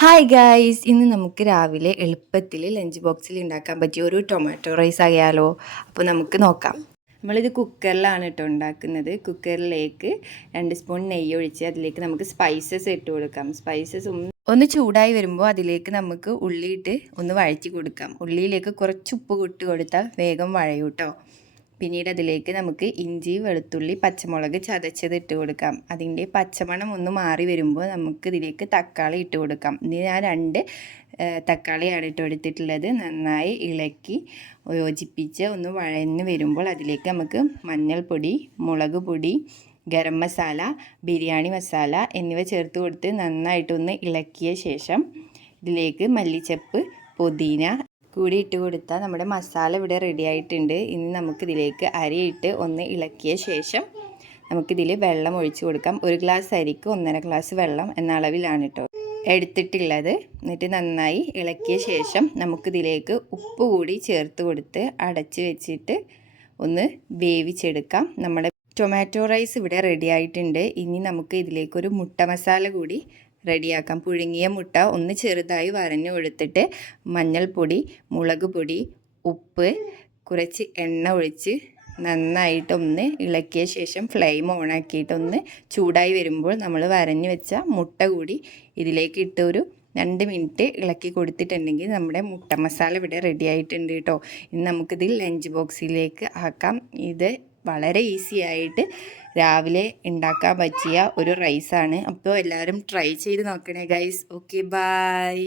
Hi guys, ഇന്ന് നമുക്ക് രാവിലെ എളുപ്പത്തിൽ ലഞ്ച് ബോക്സിൽ ഉണ്ടാക്കാൻ പറ്റിയ ഒരു ടൊമാറ്റോ റൈസ് ആയാലോ? അപ്പോൾ നമുക്ക് നോക്കാം. നമ്മളിത് കുക്കറിലാണ് കേട്ടോ ഉണ്ടാക്കുന്നത്. കുക്കറിലേക്ക് 2 സ്പൂൺ നെയ്യ് ഒഴിച്ച് അതിലേക്ക് നമുക്ക് സ്പൈസസ് ഇട്ട് കൊടുക്കാം. സ്പൈസസ് ഒന്ന് ചൂടായി വരുമ്പോൾ അതിലേക്ക് നമുക്ക് ഉള്ളിയിട്ട് ഒന്ന് വഴറ്റി കൊടുക്കാം. ഉള്ളിയിലേക്ക് കുറച്ച് ഉപ്പ് ഇട്ട് കൊടുത്താൽ വേഗം വഴയും കേട്ടോ. പിന്നീട് അതിലേക്ക് നമുക്ക് ഇഞ്ചി, വെളുത്തുള്ളി, പച്ചമുളക് ചതച്ചത് ഇട്ട് കൊടുക്കാം. അതിൻ്റെ പച്ചമണം ഒന്ന് മാറി വരുമ്പോൾ നമുക്ക് ഇതിലേക്ക് തക്കാളി ഇട്ട് കൊടുക്കാം. ഇത് ഞാൻ 2 തക്കാളിയാണ് ഇട്ട് കൊടുത്തിട്ടുള്ളത്. നന്നായി ഇളക്കി യോജിപ്പിച്ച് ഒന്ന് വഴന്ന് വരുമ്പോൾ അതിലേക്ക് നമുക്ക് മഞ്ഞൾപ്പൊടി, മുളക് പൊടി, ഗരം മസാല, ബിരിയാണി മസാല എന്നിവ ചേർത്ത് കൊടുത്ത് നന്നായിട്ടൊന്ന് ഇളക്കിയ ശേഷം ഇതിലേക്ക് മല്ലിച്ചപ്പ്, പുതിന കൂടി ഇട്ട് കൊടുത്താൽ നമ്മുടെ മസാല ഇവിടെ റെഡി ആയിട്ടുണ്ട്. ഇനി നമുക്കിതിലേക്ക് അരിയിട്ട് ഒന്ന് ഇളക്കിയ ശേഷം നമുക്കിതിൽ വെള്ളം ഒഴിച്ചു കൊടുക്കാം. 1 ഗ്ലാസ് അരിക്ക് 1.5 ഗ്ലാസ് വെള്ളം എന്ന അളവിലാണ് കേട്ടോ എടുത്തിട്ടുള്ളത്. എന്നിട്ട് നന്നായി ഇളക്കിയ ശേഷം നമുക്കിതിലേക്ക് ഉപ്പ് കൂടി ചേർത്ത് കൊടുത്ത് അടച്ച് വെച്ചിട്ട് ഒന്ന് വേവിച്ചെടുക്കാം. നമ്മുടെ ടൊമാറ്റോ റൈസ് ഇവിടെ റെഡി ആയിട്ടുണ്ട്. ഇനി നമുക്ക് ഇതിലേക്കൊരു മുട്ട മസാല കൂടി റെഡിയാക്കാം. പുഴുങ്ങിയ മുട്ട ഒന്ന് ചെറുതായി വരഞ്ഞു കൊടുത്തിട്ട് മഞ്ഞൾപ്പൊടി, മുളക് പൊടി, ഉപ്പ്, കുറച്ച് എണ്ണ ഒഴിച്ച് നന്നായിട്ടൊന്ന് ഇളക്കിയ ശേഷം ഫ്ലെയിം ഓണാക്കിയിട്ടൊന്ന് ചൂടായി വരുമ്പോൾ നമ്മൾ വരഞ്ഞു വെച്ച മുട്ട കൂടി ഇതിലേക്ക് ഇട്ട് ഒരു 2 മിനിറ്റ് ഇളക്കി കൊടുത്തിട്ടുണ്ടെങ്കിൽ നമ്മുടെ മുട്ട മസാല ഇവിടെ റെഡി ആയിട്ടുണ്ട് കേട്ടോ. ഇനി നമുക്കിതിൽ ലഞ്ച് ബോക്സിലേക്ക് ആക്കാം. ഇത് വളരെ ഈസി ആയിട്ട് രാവിലെ ഉണ്ടാക്കാൻ പറ്റിയ ഒരു റൈസാണ്. അപ്പോൾ എല്ലാവരും ട്രൈ ചെയ്ത് നോക്കണേ ഗൈസ്. Okay, by.